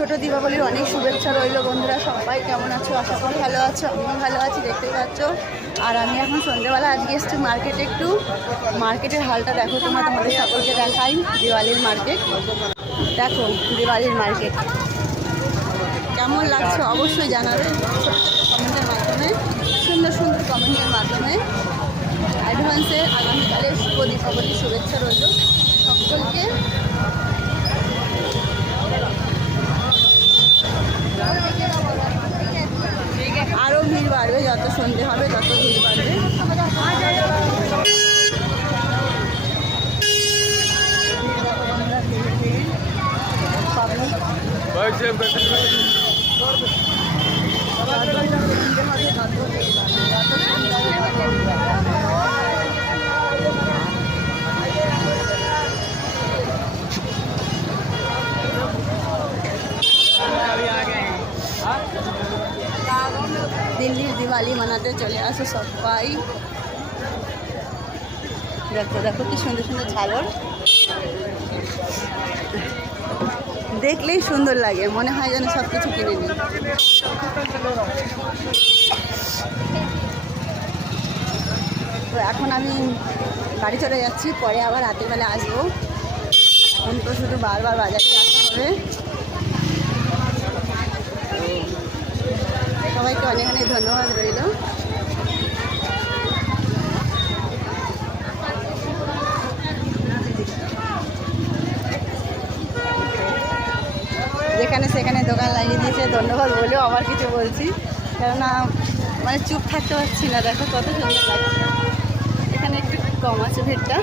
ছোট দীপাবলির অনেক শুভেচ্ছা রইল বন্ধুরা। সবাই কেমন আছো? আশা করি ভালো আছো, আমিও ভালো আছি, দেখতেই পাচ্ছ। আর আমি এখন সন্ধ্যেবেলা আজকে এসছি মার্কেটে, একটু মার্কেটের হালটা দেখো, তোমাদের সকলকে দেখাই। দিওয়ালির মার্কেট দেখো, দিওয়ালির মার্কেট কেমন লাগছে অবশ্যই জানাবে কমেন্টের মাধ্যমে, সুন্দর সুন্দর কমেন্টের মাধ্যমে। অ্যাডভান্সে আগামীকালের শুভ দীপাবলির শুভেচ্ছা রইল সকলকে। আরও ভিড় বাড়বে, যত সন্ধে হবে তত ভিড় বাড়বে। দিল্লির দিওয়ালি মানাতে চলে আসো সবাই। দেখো দেখো কি সুন্দর সুন্দর ঝালর, দেখলেই সুন্দর লাগে, মনে হয় যেন সব কিছু কিনে নিই। তো এখন আমি বাড়ি চলে যাচ্ছি, পরে আবার রাতের বেলা আসবো। এখন তো শুধু বারবার বাজারে আসতে হবে। সবাইকে অনেক অনেক ধন্যবাদ রইল। যেখানে সেখানে দোকান লাগিয়ে দিয়েছে, ধন্যবাদ বলেও আবার কিছু বলছি, কেননা মানে চুপ থাকতে পারছি না। দেখো কত সুন্দর লাগছে। এখানে একটু কম আছে ভিড়টা।